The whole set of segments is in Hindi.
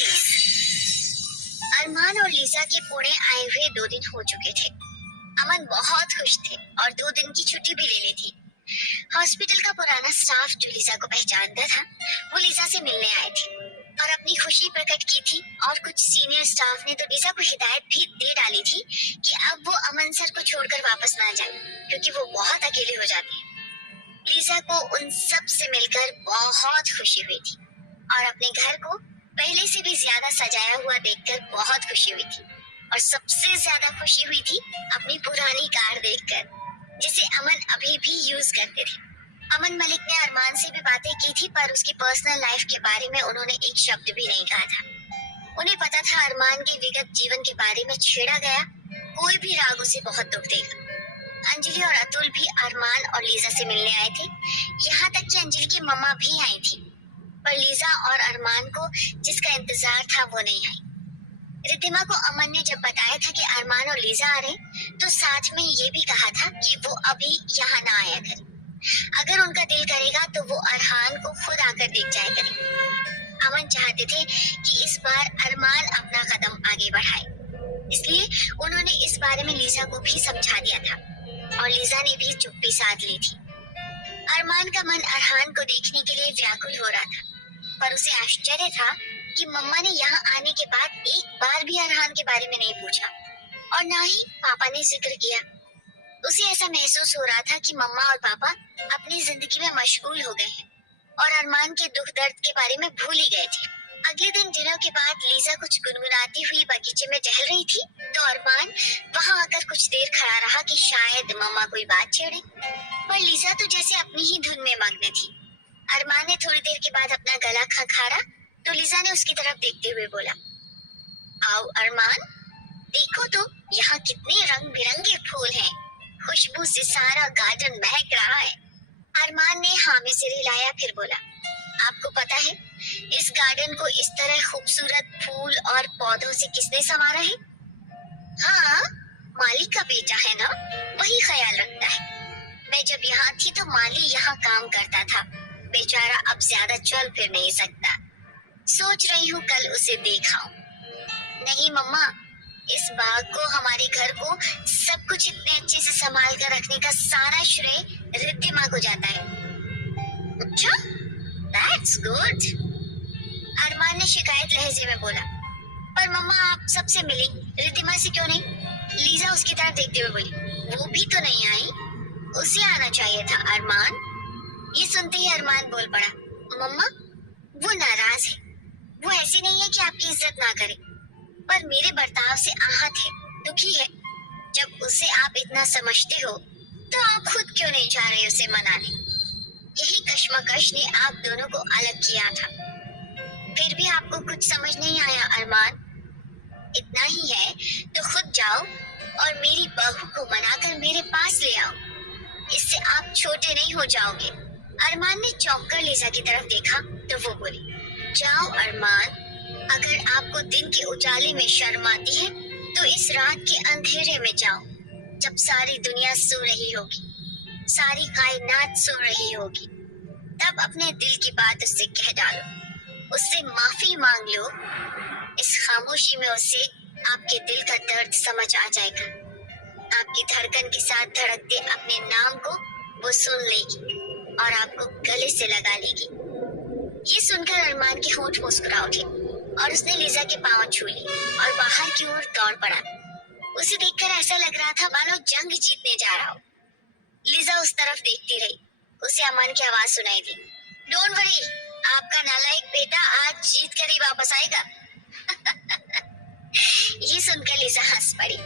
चीज। अरमान और लीजा के पुणे आए हुए 2 दिन हो चुके थे। अमन बहुत खुश थे और 2 दिन की छुट्टी भी ले ली थी। हॉस्पिटल का पुराना स्टाफ जो लीजा को पहचानता था, वो लीजा से मिलने आए थे और अपनी खुशी प्रकट की थी। और कुछ सीनियर स्टाफ ने तो लीजा को हिदायत भी दे डाली थी कि अब वो अमन सर को छोड़कर वापस ना जाए, क्योंकि वो बहुत अकेले हो जाते हैं। लीजा को उन सब से मिलकर बहुत खुशी हुई थी और अपने घर को पहले से भी ज्यादा सजाया हुआ देखकर बहुत खुशी हुई थी। और सबसे ज्यादा खुशी हुई थी अपनी पुरानी कार देखकर, जिसे अमन अभी भी यूज करते थे। अमन मलिक ने अरमान से भी बातें की थी, पर उसकी पर्सनल लाइफ के बारे में उन्होंने एक शब्द भी नहीं कहा था। उन्हें पता था अरमान के विगत जीवन के बारे में छेड़ा गया कोई भी राग उसे बहुत दुख देगा। अंजलि और अतुल भी अरमान और लीजा से मिलने आए थे। यहाँ तक कि अंजलि की मम्मा भी आई थी, पर लीजा और अरमान को जिसका इंतजार था वो नहीं आई। रिद्धिमा को अमन ने जब बताया था कि अरमान और लीजा आ रहे, तो साथ में ये भी कहा था कि वो अभी यहाँ ना आया करे। अगर उनका दिल करेगा तो वो अरहान को खुद आकर देख जाया करे। अमन चाहते थे कि इस बार अरमान अपना कदम आगे बढ़ाए, इसलिए उन्होंने इस बारे में लीजा को भी समझा दिया था और लीजा ने भी चुप्पी साध ली थी। अरमान का मन अरहान को देखने के लिए व्याकुल हो रहा था, पर उसे आश्चर्य था कि मम्मा ने यहाँ आने के बाद एक बार भी अरहान के बारे में नहीं पूछा और ना ही पापा ने जिक्र किया। उसे ऐसा महसूस हो रहा था कि मम्मा और पापा अपनी जिंदगी में मशगूल हो गए हैं और अरमान के दुख दर्द के बारे में भूल ही गए थे। अगले दिन डिनर के बाद लीजा कुछ गुनगुनाती हुई बगीचे में टहल रही थी, तो अरमान वहाँ आकर कुछ देर खड़ा रहा कि शायद मम्मा कोई बात छेड़े, पर लीजा तो जैसे अपनी ही धुन में मग्न थी। अरमान ने थोड़ी देर के बाद अपना गला खंखारा, तो लीजा ने उसकी तरफ देखते हुए बोला, आओ अरमान, देखो तो यहाँ कितने रंग बिरंगे फूल हैं। खुशबू से सारा गार्डन महक रहा है। अरमान ने हाँ में सिर हिलाया, फिर बोला, आपको पता है इस गार्डन को इस तरह खूबसूरत फूल और पौधों से किसने संवारा है? हाँ, माली का बेटा है ना, वही ख्याल रखता है। मैं जब यहाँ थी तो माली यहाँ काम करता था। बेचारा अब ज्यादा चल फिर नहीं सकता। सोच रही हूँ कल उसे देखाऊं। नहीं मम्मा, इस बाग को, हमारे घर को, सब कुछ इतने अच्छे से संभाल कर रखने का सारा श्रेय रिद्धिमा को जाता है। अच्छा, दैट्स गुड। अरमान ने शिकायत लहजे में बोला, पर मम्मा आप सबसे मिली, रिद्धिमा से क्यों नहीं? लीजा उसकी तरफ देखते हुए बोली, वो भी तो नहीं आई, उसे आना चाहिए था अरमान। ये सुनते ही अरमान बोल पड़ा, मम्मा वो नाराज है, वो ऐसी नहीं है कि आपकी इज्जत ना करे, पर मेरे बर्ताव से आहत है, दुखी है। जब उसे आप इतना समझते हो तो आप खुद क्यों नहीं जा रहे उसे मनाने? यही कश्मकश ने आप दोनों को अलग किया था। फिर भी आपको कुछ समझ नहीं आया अरमान। इतना ही है तो खुद जाओ और मेरी बहू को मनाकर मेरे पास ले आओ, इससे आप छोटे नहीं हो जाओगे। अरमान ने चौंक कर लीजा की तरफ देखा तो वो बोली, जाओ अरमान, अगर आपको दिन के उजाले में शर्म आती है तो इस रात के अंधेरे में जाओ, जब सारी दुनिया सो रही होगी, सारी कायनात सो रही होगी, तब अपने दिल की बात उससे कह डालो, उससे माफी मांग लो। इस खामोशी में उसे आपके दिल का दर्द समझ आ जाएगा। आपकी धड़कन के साथ धड़कते अपने नाम को वो सुन लेगी और आपको गले से लगा लेगी। ये सुनकर अरमान के होंठ मुस्कुरा उठे और उसने लीजा के पांव छू ली और बाहर की ओर दौड़ पड़ा। उसे देखकर ऐसा लग रहा था मानो जंग जीतने जा रहा हो। लीजा उस तरफ देखती रही। उसे अमन की आवाज सुनाई दी, डोंट वरी, आपका नालायक बेटा आज जीत कर ही वापस आएगा। ये सुनकर लीजा हंस पड़ी।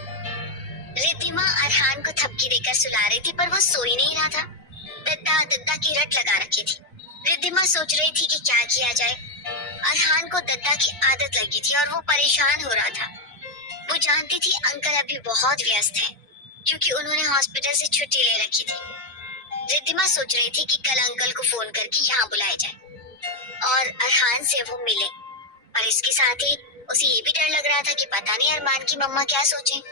रिद्धिमा अरहान को थपकी देकर सुला रही थी, पर वो सो ही नहीं रहा था। दद्दा दद्दा की रट लगा रखी थी। रिद्धिमा सोच रही थी कि क्या किया जाए। अरहान को दद्दा की आदत लगी थी और वो परेशान हो रहा था। वो जानती थी अंकल अभी बहुत व्यस्त हैं, क्योंकि उन्होंने हॉस्पिटल से छुट्टी ले रखी थी। रिद्धिमा सोच रही थी कि कल अंकल को फोन करके यहाँ बुलाया जाए और अरहान से वो मिले, पर इसके साथ ही उसे ये भी डर लग रहा था कि पता नहीं अरमान की मम्मा क्या सोचे।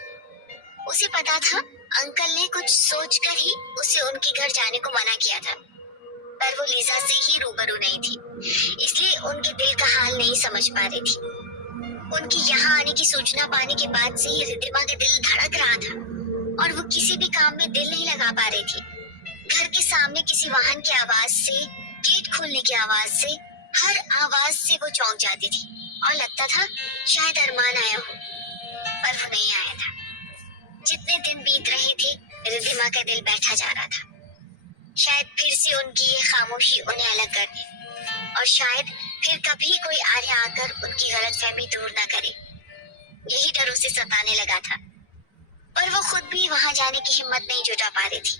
उसे पता था अंकल ने कुछ सोचकर ही उसे उनके घर जाने को मना किया था, पर वो लीजा से ही रूबरू नहीं थी, इसलिए उनके दिल का हाल नहीं समझ पा रही थी। उनकी यहाँ आने की सूचना पाने के बाद से ही रिद्धिमा का दिल धड़क रहा था और वो किसी भी काम में दिल नहीं लगा पा रही थी। घर के सामने किसी वाहन की आवाज से, गेट खोलने की आवाज से, हर आवाज से वो चौंक जाती थी और लगता था शायद अरमान आया हो, पर वो नहीं आया था। जितने दिन बीत रहे थे, रिद्धिमा का दिल बैठा जा रहा था। शायद फिर से उनकी ये खामोशी उन्हें अलग कर दे और शायद फिर कभी कोई आर्य आकर उनकी गलतफहमी दूर न करे। यही डर उसे सताने लगा था, पर वो खुद भी वहां जाने की हिम्मत नहीं जुटा पा रही थी।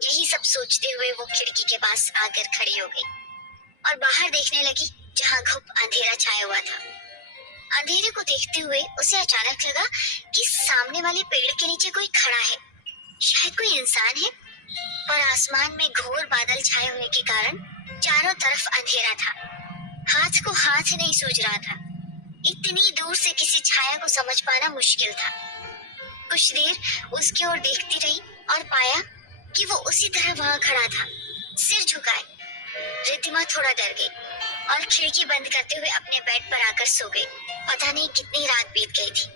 यही सब सोचते हुए वो खिड़की के पास आकर खड़ी हो गई और बाहर देखने लगी, जहां घुप अंधेरा छाया हुआ था। अंधेरे को देखते हुए उसे अचानक लगा कि सामने वाले पेड़ के नीचे कोई खड़ा है। शायद कोई इंसान है, पर आसमान में घोर बादल छाए होने के कारण चारों तरफ अंधेरा था। हाथ को हाथ नहीं सूझ रहा था। इतनी दूर से किसी छाया को समझ पाना मुश्किल था। कुछ देर उसकी ओर देखती रही और पाया कि वो उसी तरह वहां खड़ा था, सिर झुकाए। रिद्धिमा थोड़ा डर गई और खिड़की बंद करते हुए अपने बेड पर आकर सो गई। पता नहीं कितनी रात बीत गई थी।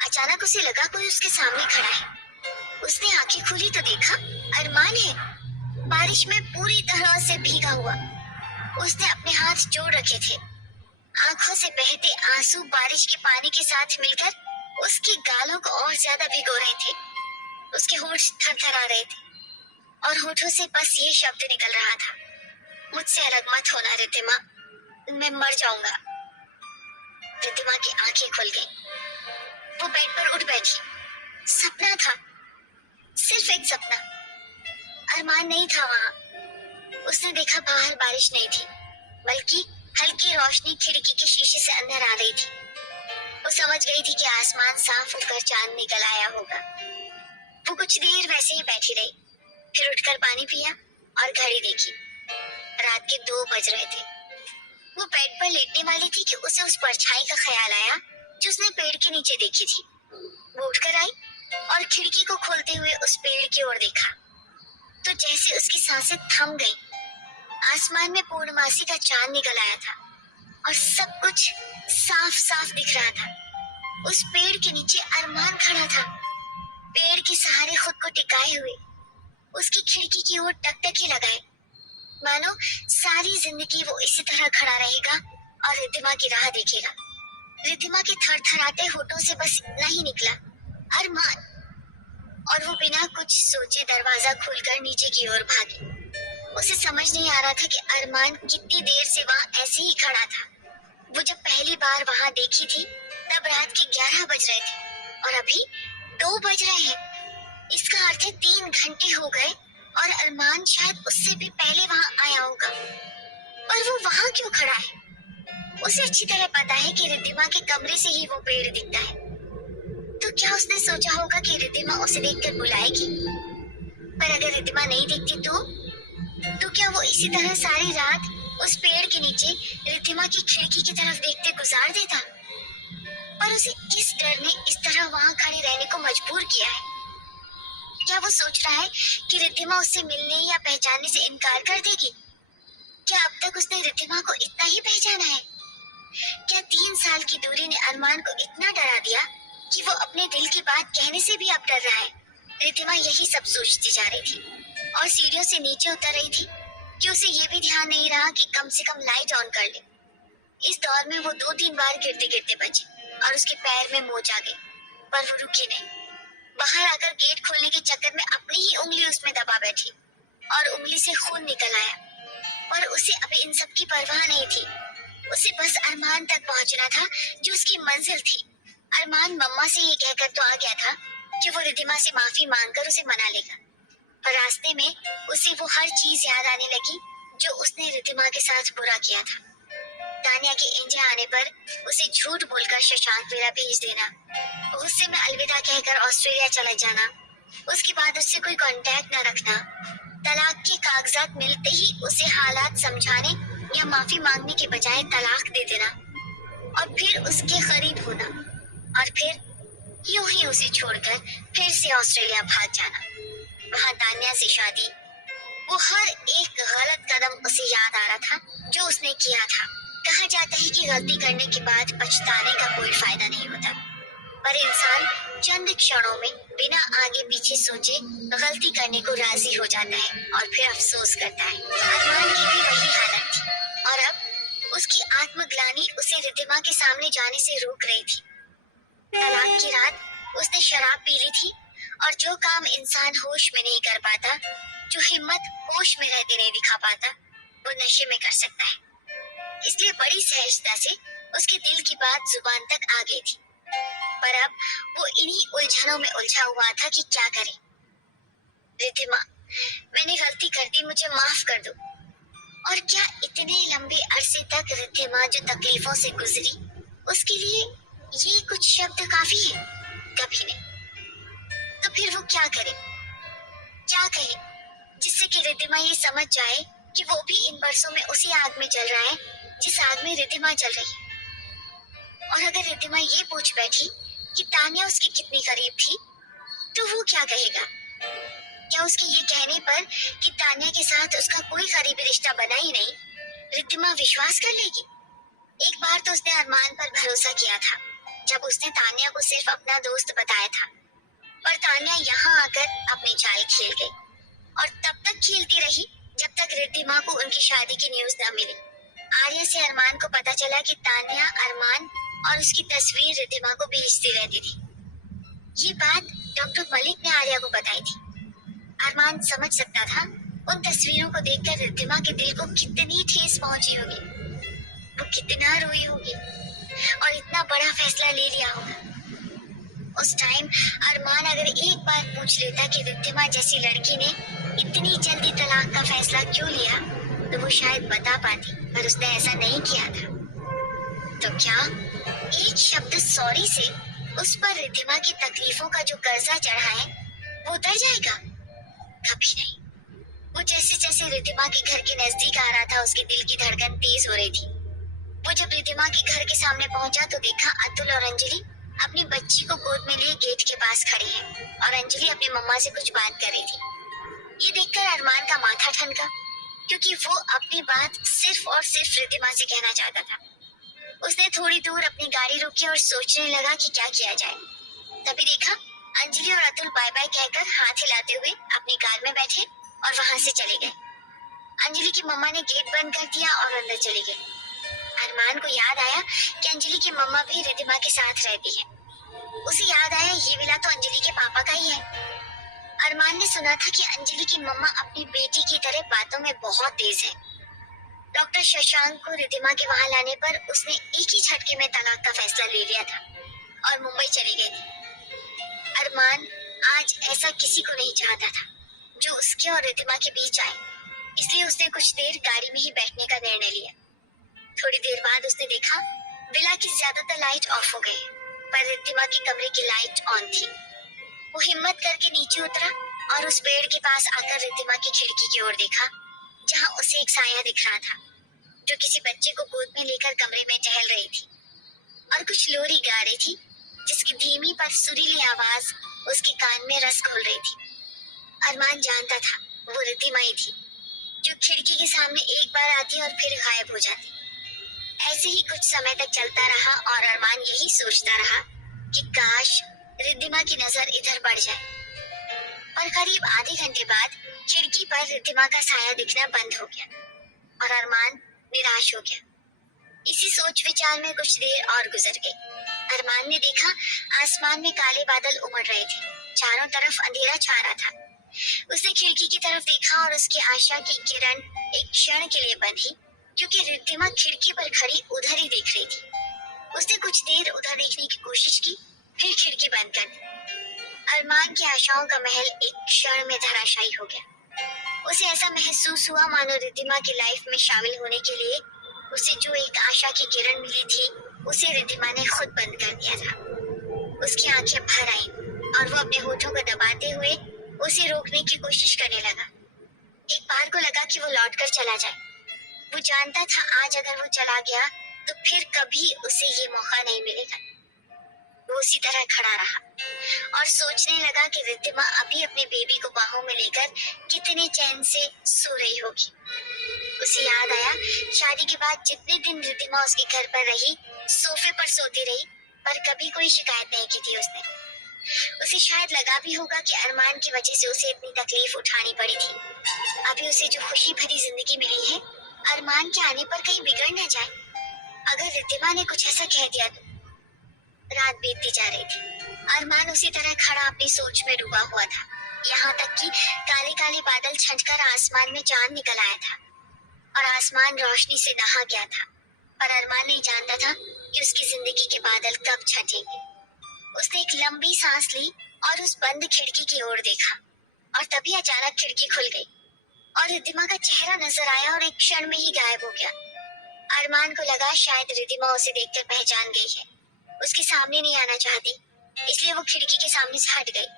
अचानक उसे लगा कोई उसके सामने खड़ा है। उसने आंखें खोली तो देखा अरमान है, बारिश में पूरी तरह से भीगा हुआ। उसने अपने हाथ जोड़ रखे थे। आंखों से बहते आंसू बारिश के पानी के साथ मिलकर उसकी गालों को और ज्यादा भिगो रहे थे। उसके होंठ थरथरा रहे थे और होठों से बस ये शब्द निकल रहा था, मुझसे अलग मत होना रिद्धिमा, मैं मर जाऊंगा। रिद्धिमा की आंखें खुल गईं। वो बेड पर उठ बैठी। सपना था, सिर्फ एक सपना। अरमान नहीं था वहां। उसने देखा बाहर बारिश नहीं थी, बल्कि हल्की रोशनी खिड़की के शीशे से अंदर आ रही थी। वो समझ गई थी कि आसमान साफ होकर चांद निकल आया होगा। वो कुछ देर वैसे ही बैठी रही, फिर उठकर पानी पिया और घड़ी देखी। रात के 2 बज रहे थे। वो बेड पर लेटने वाली थी कि उसे उस परछाई का ख्याल आया जो उसने पेड़ के नीचे देखी थी। वो उठकर आई और खिड़की को खोलते हुए उस पेड़ की ओर देखा, तो जैसे उसकी सांसें थम गईं। आसमान में पूर्णमासी का चांद निकल आया था और सब कुछ साफ साफ दिख रहा था। उस पेड़ के नीचे अरमान खड़ा था, पेड़ के सहारे खुद को टिकाए हुए, उसकी खिड़की की ओर टकटकी लगाए, मानो सारी जिंदगी वो इसी तरह खड़ा रहेगा और रिद्धिमा की राह देखेगा। रिद्धिमा के थरथराते होठों से बस इतना ही निकला, अरमान। और वो बिना कुछ सोचे दरवाजा खोलकर नीचे की ओर भागी। उसे समझ नहीं आ रहा था कि अरमान कितनी देर से वहां ऐसे ही खड़ा था। वो जब पहली बार वहां देखी थी तब रात के 11 बज रहे थे और अभी 2 बज रहे हैं। इसका अर्थ है 3 घंटे हो गए और अरमान शायद उससे भी पहले वहां आया होगा। पर वो वहां क्यों खड़ा है? उसे अच्छी तरह पता है कि रिद्धिमा के कमरे से ही वो पेड़ दिखता है। तो क्या उसने सोचा होगा कि रिद्धिमा उसे देखकर बुलाएगी? पर अगर रिद्धिमा नहीं दिखती तो क्या वो इसी तरह सारी रात उस पेड़ के नीचे रिद्धिमा की खिड़की की तरफ देखते गुजार देता? पर उसे किस डर ने इस तरह वहां खड़े रहने को मजबूर किया है? क्या वो सोच रहा है कि रिद्धिमा उससे मिलने या पहचानने से इनकार कर देगी? क्या अब तक उसने रिद्धिमा को इतना ही पहचाना है? क्या 3 साल की दूरी ने अरमान को इतना डरा दिया कि वो अपने दिल की बात कहने से भी अब डर रहा है? रिद्धिमा यही सब सोचती जा रही थी और सीढ़ियों से नीचे उतर रही थी कि उसे ये भी ध्यान नहीं रहा कि कम से कम लाइट ऑन कर ले। इस दौर में वो 2-3 बार गिरते गिरते बची और उसके पैर में मोच आ गई, पर वो रुकी नहीं। बाहर आकर गेट खोलने के चक्कर में अपनी ही उंगली उसमें दबा बैठी और उंगली से खून निकल आया। पर उसे अभी इन सब की परवाह नहीं थी। उसे बस अरमान तक पहुंचना था जो उसकी मंजिल थी। अरमान मम्मा से ये कहकर तो आ गया था कि वो रिद्धिमा से माफी मांगकर उसे मना लेगा, पर रास्ते में उसे वो हर चीज याद आने लगी जो उसने रिद्धिमा के साथ बुरा किया था। तानिया के इंडिया आने पर उसे झूठ बोलकर शशांक विला भेज देना, गुस्से में अलविदा कहकर ऑस्ट्रेलिया चला जाना, उसके बाद उससे कोई कांटेक्ट न रखना, तलाक के कागजात मिलते ही उसे हालात समझाने या माफी मांगने के बजाय तलाक दे देना और फिर उसके करीब होना और फिर यूं ही उसे छोड़कर फिर से ऑस्ट्रेलिया भाग जाना, वहां तान्या से शादी। वो हर एक गलत कदम उसे याद आ रहा था जो उसने किया था। कहा जाता है कि गलती करने के बाद पछताने का कोई फायदा नहीं होता, पर इंसान चंद क्षणों में बिना आगे पीछे सोचे गलती करने को राजी हो जाता है और फिर अफसोस करता है। अरमान की भी वही हालत थी और अब उसकी आत्मग्लानि उसे रिद्धिमा के सामने जाने से रोक रही थी। तलाक की रात उसने शराब पी ली थी और जो काम इंसान होश में नहीं कर पाता, जो हिम्मत होश में रहते नहीं दिखा पाता, वो नशे में कर सकता है। इसलिए बड़ी सहजता से उसके दिल की बात जुबान तक आ गई थी, पर अब वो इन्हीं उलझनों में उलझा हुआ था कि क्या करे। रिद्धिमा, मैंने गलती कर दी, मुझे माफ कर दो। और क्या इतने लंबे अरसे तक रिद्धिमा जो तकलीफों से गुजरी, उसके लिए ये कुछ शब्द काफी है? कभी नहीं। तो फिर वो क्या करे, क्या कहे, जिससे कि रिद्धिमा ये समझ जाए कि वो भी इन बरसों में उसी आग में जल रहा है जिस आग में रिद्धिमा जल रही है। और अगर रिद्धिमा ये पूछ बैठी कि तान्या उसके कितनी करीब थी, तो वो क्या कहेगा? क्या उसके ये कहने पर कि तान्या के साथ उसका कोई करीबी रिश्ता बना ही नहीं, रिद्धिमा विश्वास कर लेगी? एक बार तो उसने अरमान पर भरोसा किया था, जब उसने तान्या को सिर्फ अपना दोस्त बताया था, पर तान्या यहाँ आकर अपनी चाल खेल गई और तब तक खेलती रही जब तक रिद्धिमा को उनकी शादी की न्यूज न मिली। आर्या से अरमान को पता चला कि तान्या अरमान और उसकी तस्वीर रिद्धिमा को भेजती रहती थी। ये बात डॉक्टर मलिक ने आर्या को बताई थी। अरमान समझ सकता था उन तस्वीरों को देखकर रिद्धिमा के दिल को कितनी ठेस पहुंची होगी, वो कितना रोई होगी और इतना बड़ा फैसला ले लिया होगा। उस टाइम अरमान अगर एक बार पूछ लेता कि रिद्धिमा जैसी लड़की ने इतनी जल्दी तलाक का फैसला क्यों लिया, तो वो शायद बता पाती, पर उसने ऐसा नहीं किया था। तो क्या एक शब्द सॉरी से उस पर रिद्धिमा की तकलीफों का जो कर्जा चढ़ा है वो उतर जाएगा? कभी नहीं। वो जैसे जैसे रिद्धिमा के घर के नजदीक आ रहा था, उसके दिल की धड़कन तेज हो रही थी। वो जब रिद्धिमा के घर के सामने पहुंचा तो देखा अतुल और अंजलि अपनी बच्ची को गोद में लिए गेट के पास खड़ी हैं और अंजलि अपनी मम्मा से कुछ बात कर रही थी। ये देखकर अरमान का माथा ठनका, क्योंकि वो अपनी बात सिर्फ और सिर्फ रिद्धिमा से कहना चाहता था। उसने थोड़ी दूर अपनी गाड़ी रोकी और सोचने लगा कि क्या किया जाए। तभी देखा अंजलि और अतुल बाय बाय कहकर हाथ हिलाते हुए अपनी कार में बैठे और वहां से चले गए। अंजलि की मम्मा ने गेट बंद कर दिया और अंदर चली गई। अरमान को याद आया कि अंजलि की मम्मा भी रिद्धिमा के साथ रहती है। उसे याद आया ये विला तो अंजलि के पापा का ही है। अरमान ने सुना था कि अंजलि की मम्मा अपनी बेटी की तरह बातों में बहुत तेज है। डॉक्टर शशांक को रिद्धिमा के वहां लाने पर उसने एक ही झटके में तलाक का फैसला ले लिया था और मुंबई चली गई थी। अरमान आज ऐसा किसी को नहीं चाहता था जो उसके और रिद्धिमा के बीच आए, इसलिए उसने कुछ देर गाड़ी में ही बैठने का निर्णय लिया। थोड़ी देर बाद उसने देखा विला की ज्यादातर लाइट ऑफ हो गई, पर रिद्धिमा के कमरे की लाइट ऑन थी। वो हिम्मत करके नीचे उतरा और उस पेड़ के पास आकर रिद्धिमा की खिड़की की ओर देखा, जहां उसे एक साया दिख रहा था जो किसी बच्चे को गोद में लेकर कमरे में टहल रही थी और कुछ लोरी गा रही थी, जिसकी धीमी पर सुरीली आवाज उसके कान में रस घोल रही थी। अरमान जानता था वो रिद्धिमा ही थी, जो खिड़की के सामने एक बार आती और फिर गायब हो जाती। ऐसे ही कुछ समय तक चलता रहा और अरमान यही सोचता रहा कि काश रिद्धिमा की नजर इधर बढ़ जाए। पर करीब आधे घंटे बाद खिड़की पर रिद्धिमा का साया दिखना बंद हो गया और अरमान निराश हो गया। इसी सोच विचार में कुछ देर और गुजर गई। अरमान ने देखा आसमान में काले बादल उमड़ रहे थे, चारों तरफ अंधेरा छा रहा था। उसने खिड़की की तरफ देखा और उसकी आशा की किरण एक क्षण के लिए बंधी, क्योंकि रिद्धिमा खिड़की पर खड़ी उधर ही देख रही थी। उसने कुछ देर उधर देखने की कोशिश की, फिर खिड़की बंद कर दी। अरमान की आशाओं का महल एक क्षण में धराशायी हो गया। उसे ऐसा महसूस हुआ मानो रिद्धिमा की लाइफ में शामिल होने के लिए उसे जो एक आशा की किरण मिली थी, उसे रिद्धिमा ने खुद बंद कर दिया था। उसकी आंखें भर आईं और वो अपने होठों को दबाते हुए उसे रोकने की कोशिश करने लगा। एक बार को लगा कि वो लौटकर चला जाए। वो जानता था आज अगर वो चला गया तो फिर कभी उसे ये मौका नहीं मिलेगा। वो उसी तरह खड़ा रहा और सोचने लगा कि रिद्धिमा अभी अपने बेबी को बाहों में लेकर कितने चैन से सो रही होगी। उसे याद आया शादी के बाद जितने दिन रिद्धिमा उसके घर पर रही, सोफे पर सोती रही, पर कभी कोई शिकायत नहीं की थी उसने। उसे शायद लगा भी होगा कि अरमान की वजह से उसे इतनी तकलीफ उठानी पड़ी थी। अभी उसे जो खुशी भरी जिंदगी मिली है, अरमान के आने पर कहीं बिगड़ न जाए। अगर रिद्धिमा ने कुछ ऐसा कह दिया तो। रात बीतती जा रही थी। अरमान उसी तरह खड़ा अपनी सोच में डूबा हुआ था, यहाँ तक कि काले काले बादल छंटकर आसमान में चांद निकल आया था और आसमान रोशनी से नहा गया था। पर अरमान नहीं जानता था कि उसकी जिंदगी के बादल कब छटेंगे। उसने एक लंबी सांस ली और उस बंद खिड़की की ओर देखा, और तभी अचानक खिड़की खुल गई और रिद्धिमा का चेहरा नजर आया और एक क्षण में ही गायब हो गया। अरमान को लगा शायद रिद्धिमा उसे देखकर पहचान गई है, उसके सामने नहीं आना चाहती, इसलिए वो खिड़की के सामने से हट गई।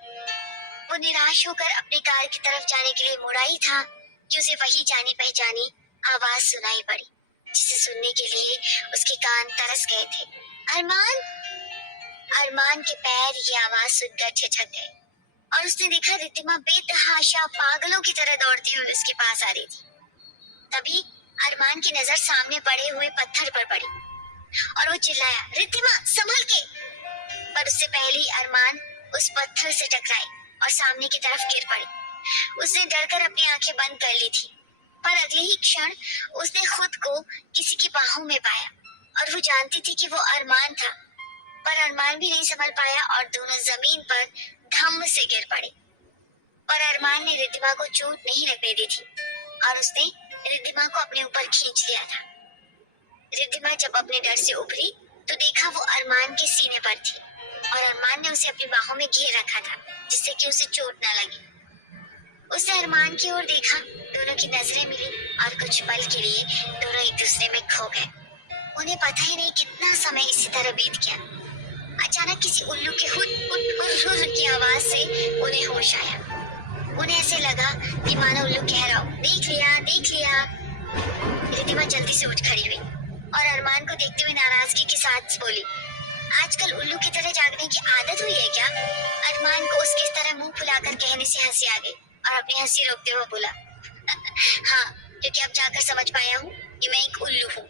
वो निराश होकर अपनी कार की तरफ जाने के लिए मुड़ा ही था कि उसे वही जानी पहचानी आवाज सुनाई पड़ी, जिसे सुनने के लिए उसके कान तरस गए थे। अरमान! अरमान के पैर ये आवाज सुनकर छिटक गए और उसने देखा रिद्धिमा बेतहाशा पागलों की तरह दौड़ती हुई उसके पास आ रही थी। तभी अरमान की नजर सामने पड़े हुए पत्थर पर पड़ी और वो चिल्लाया, रिद्धिमा संभल के! पर उससे पहले ही अरमान उस पत्थर से टकराई और सामने की तरफ गिर पड़ी। उसने डरकर अपनी आंखें बंद कर ली थी, पर अगले ही क्षण उसने खुद को किसी की बाहों में पाया और वो जानती थी कि वो अरमान था। पर अरमान भी नहीं संभल पाया और दोनों जमीन पर धम्म से गिर पड़े। पर अरमान ने रिद्धिमा को चोट नहीं लगने दी थी और उसने रिद्धिमा को अपने ऊपर खींच लिया था। रिद्धिमा जब अपने डर से उभरी तो देखा वो अरमान के सीने पर थी और अरमान ने उसे अपनी बाहों में घेर रखा था, जिससे कि उसे चोट न लगे। उसने अरमान की ओर देखा, दोनों की नजरें मिली और कुछ पल के लिए दोनों एक दूसरे में खो गए। उन्हें पता ही नहीं कितना समय इसी तरह बीत गया। अचानक किसी उल्लू के हुट हुट हुर हुर की आवाज से उन्हें होश आया। उन्हें ऐसे लगा कि मानो उल्लू कह रहा हो, देख लिया, देख लिया। रिद्धिमा जल्दी से उठ खड़ी हुई और अरमान को देखते हुए नाराजगी के साथ बोली, आजकल उल्लू की तरह जागने की आदत हुई है क्या? अरमान को उसकी इस तरह मुंह फुलाकर कहने से हंसी आ गई और अपनी हंसी रोकते हुए बोला, हाँ, क्योंकि अब जाकर समझ पाया हूँ कि मैं एक उल्लू हूँ।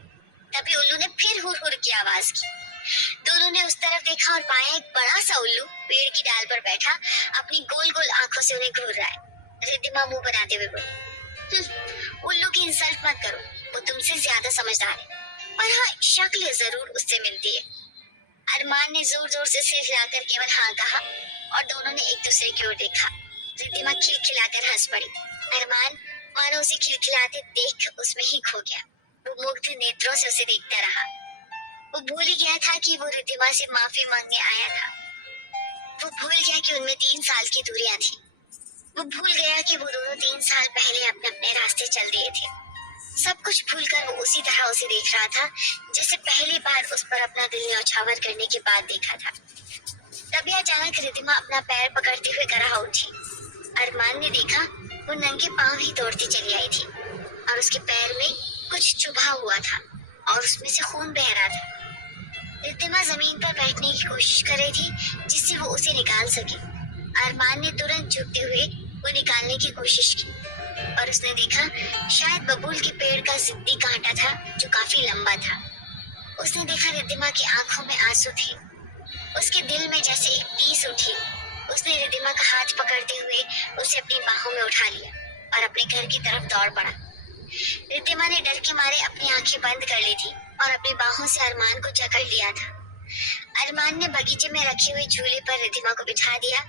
तभी उल्लू ने फिर हुर हुर की आवाज की। दोनों ने उस तरफ देखा और पाया एक बड़ा सा उल्लू पेड़ की डाल पर बैठा अपनी गोल गोल आंखों से उन्हें घूर रहा है। रिद्धिमा मुंह बनाते हुए बोली, उल्लू की इंसल्ट मत करो, वो तुमसे ज्यादा समझदार है, पर हाँ, शक्ल जरूर उससे मिलती है। अरमान ने जोर जोर से सिर हिलाकर केवल हाँ कहा और दोनों ने एक दूसरे की ओर देखा। रिद्धिमा खिलखिलाकर हंस पड़ी। अरमान मानो उसे खिलखिलाते देख उसमें ही खो गया। वो मुग्ध नेत्रों से उसे देखता रहा। वो भूल ही गया था कि वो रिद्धिमा से माफी मांगने आया था। वो भूल गया कि उनमें 3 साल की दूरियां थी। वो भूल गया कि वो दोनों 3 साल पहले अपने अपने रास्ते चल दिए थे। सब कुछ भूलकर वो उसी तरह उसे देख रहा था जैसे पहली बार उस पर अपना दिल न्यौछावर करने के बाद देखा था। तभी अचानक रिद्धिमा अपना पैर पकड़ते हुए गराह उठी। अरमान ने देखा वो नंगे पांव ही दौड़ती चली आई थी और उसके पैर में कुछ चुभा हुआ था और उसमें से खून बह रहा था। रिद्धिमा जमीन पर बैठने की कोशिश कर रही थी जिससे वो उसे निकाल सके। अरमान ने तुरंत झुकते हुए वो निकालने की कोशिश की और उसने देखा शायद बबूल के पेड़ का जिद्दी कांटा था जो काफी लंबा था। उसने देखा रिद्धिमा की आंखों में आंसू थे। उसके दिल में जैसे एक टीस उठी। उसने रिद्धिमा का हाथ पकड़ते हुए उसे अपनी बाहों में उठा लिया और अपने घर की तरफ दौड़ पड़ा। रिद्धिमा ने डर के मारे अपनी आंखें बंद कर ली थी और अपनी बाहों से अरमान को जकड़ लिया था। अरमान ने बगीचे में रखे हुए झूले पर रिद्धिमा को बिठा दिया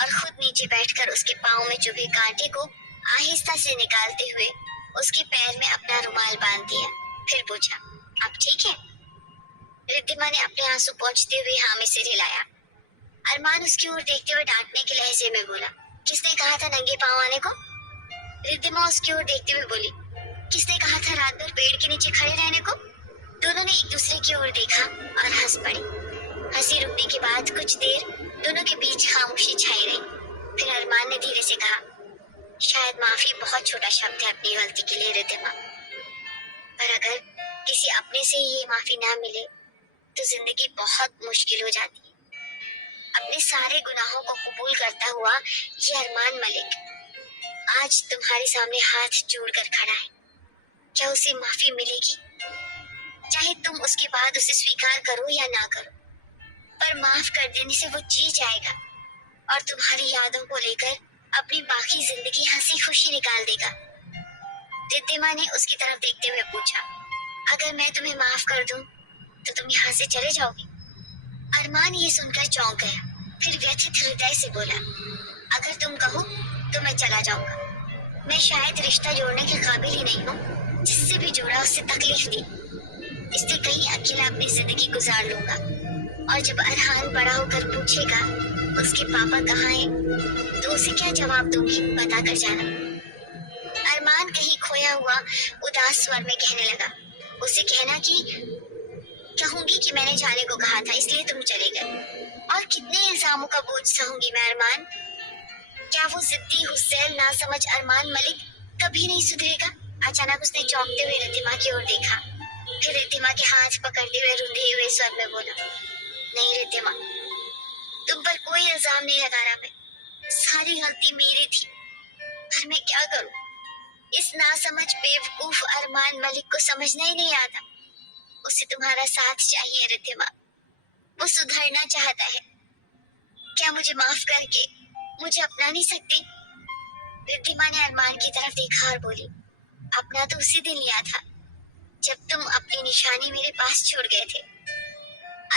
और खुद नीचे बैठकर उसके पाँव में चुभे कांटे को आहिस्ता से निकालते हुए उसके पैर में अपना रुमाल बांध दिया। फिर पूछा, अब ठीक है? रिद्धिमा ने अपने आंसू पोंछते हुए हाँ में सिर हिलाया। अरमान उसकी ओर देखते हुए डांटने के लहजे में बोला, किसने कहा था नंगे पाँव आने को? रिद्धिमा उसकी ओर देखते हुए बोली, किसने कहा था रात भर पेड़ के नीचे खड़े रहने को? दोनों ने एक दूसरे की ओर देखा और हंस पड़े। हंसी रुकने के बाद कुछ देर दोनों के बीच खामोशी छाई रही। फिर अरमान ने धीरे से कहा, शायद माफी बहुत छोटा शब्द है अपनी गलती के लिए रिद्धिमा, पर अगर किसी अपने से ही ये माफी ना मिले तो जिंदगी बहुत मुश्किल हो जाती है। अपने सारे गुनाहों को कबूल करता हुआ ये अरमान मलिक आज तुम्हारे सामने हाथ जोड़कर खड़ा है। क्या उसे माफी मिलेगी? चाहे तुम उसके बाद उसे स्वीकार करो या ना करो, पर माफ कर देने से वो जी जाएगा और तुम्हारी यादों को लेकर अपनी बाकी जिंदगी हंसी खुशी निकाल देगा। रिद्धिमा ने उसकी तरफ देखते हुए पूछा, अगर मैं तुम्हें माफ कर दूं तो तुम यहाँ से चले जाओगे? अरमान ये सुनकर चौंक गया, फिर व्यथित हृदय से बोला, अगर तुम कहो तो मैं चला जाऊंगा। मैं शायद रिश्ता जोड़ने के काबिल ही नहीं हूँ, जिससे भी जोड़ा उससे तकलीफ दी, इसलिए कहीं अकेला अपनी जिंदगी गुजार लूंगा। और जब अरहान बड़ा होकर पूछेगा उसके पापा कहाँ हैं, तो उसे क्या जवाब दूंगी बता कर जाना। अरमान कहीं खोया हुआ उदास स्वर में कहने लगा, उसे कहना कि कहूंगी कि मैंने जाने को कहा था इसलिए तुम चले गए, और कितने इल्जामों का बोझ सहूंगी मैं अरमान। क्या वो जिद्दी हुसैन ना समझ अरमान मलिक कभी नहीं सुधरेगा? अचानक उसने चौंकते हुए रिद्धिमा की ओर देखा, फिर रिद्धिमा के हाथ पकड़ते हुए रुंधे हुए स्वर में बोला, नहीं रिद्धिमा, तुम पर कोई इल्जाम नहीं लगा रहा मैं, सारी गलती मेरी थी, पर मैं क्या करूं? इस नासमझ बेवकूफ अरमान मलिक को समझना ही नहीं आता। उसे तुम्हारा साथ चाहिए रिद्धिमा, वो सुधरना चाहता है। क्या मुझे माफ करके मुझे अपना नहीं सकती? रिद्धिमा ने अरमान की तरफ देखा और बोली, अपना तो उसी दिन लिया था जब तुम अपनी निशानी मेरे पास छोड़ गए थे।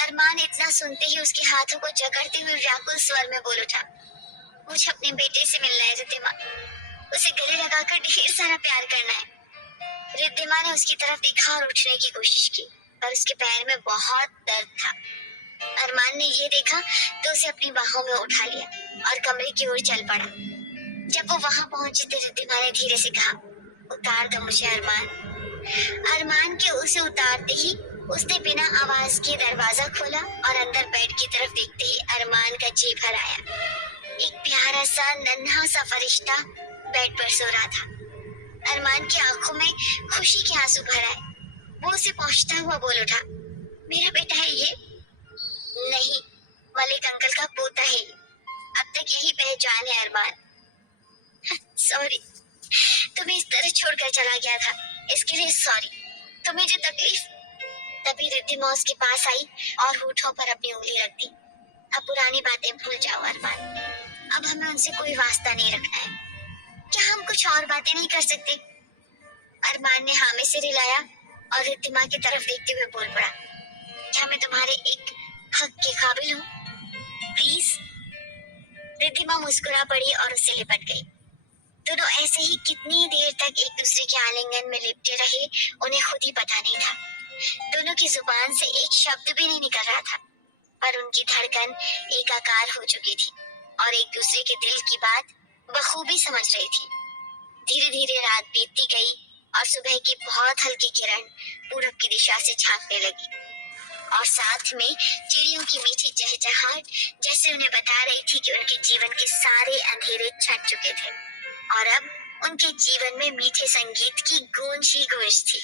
अरमान इतना सुनते ही उसके हाथों को जकड़ते हुए व्याकुल स्वर में बोल उठा, मुझे अपने बेटे से मिलना है रिद्धिमा, उसे गले लगाकर ढेर सारा प्यार करना है। रिद्धिमा ने उसकी तरफ देखा और उठने की कोशिश की, पर उसके पैर में बहुत दर्द था। अरमान ने ये देखा तो उसे अपनी बाहों में उठा लिया और कमरे की ओर चल पड़ा। जब वो वहां पहुंची तो रिद्धिमा ने धीरे से कहा, उतार दो मुझे अरमान। अरमान के उसे उतारते ही उसने बिना आवाज के दरवाजा खोला और अंदर बेड की तरफ देखते ही अरमान का जी भर आया। एक प्यारा सा नन्हा सा फरिश्ता बेड पर सो रहा था। अरमान की आंखों में खुशी के आंसू भर आए। वो उसे पहुंचता हुआ बोल उठा, मेरा बेटा है ये? नहीं, मलिक अंकल का पोता है ये। अब तक यही पहचान है अरमान। सॉरी, तुम्हें इस तरह छोड़कर चला गया था, इसके लिए सॉरी। तुम्हें जो तकलीफ। तभी रिद्धिमा उसके पास आई और होठों पर अपनी उंगली रख दी। अब पुरानी बातें भूल जाओ अरमान, अब हमें उनसे कोई वास्ता नहीं रखना है। क्या हम कुछ और बातें नहीं कर सकते? अरमान ने हामी से रिलाया और रिद्धिमा की तरफ देखते हुए बोल पड़ा, क्या मैं तुम्हारे एक हक के काबिल हूँ? प्लीज। रिद्धिमा मुस्कुरा पड़ी और उससे लिपट गई। दोनों ऐसे ही कितनी देर तक एक दूसरे के आलिंगन में लिपटे रहे, उन्हें खुद ही पता नहीं था। दोनों की जुबान से एक शब्द भी नहीं निकल रहा था, पर उनकी धड़कन एकाकार हो चुकी थी और एक दूसरे के दिल की बात बखूबी समझ रही थी। धीरे धीरे रात बीतती गई और सुबह की बहुत हल्की किरण पूरब की दिशा से झांकने लगी और साथ में चिड़ियों की मीठी चहचहाहट जैसे उन्हें बता रही थी कि उनके जीवन के सारे अंधेरे छट चुके थे और अब उनके जीवन में मीठे संगीत की गूंज ही गूंज थी।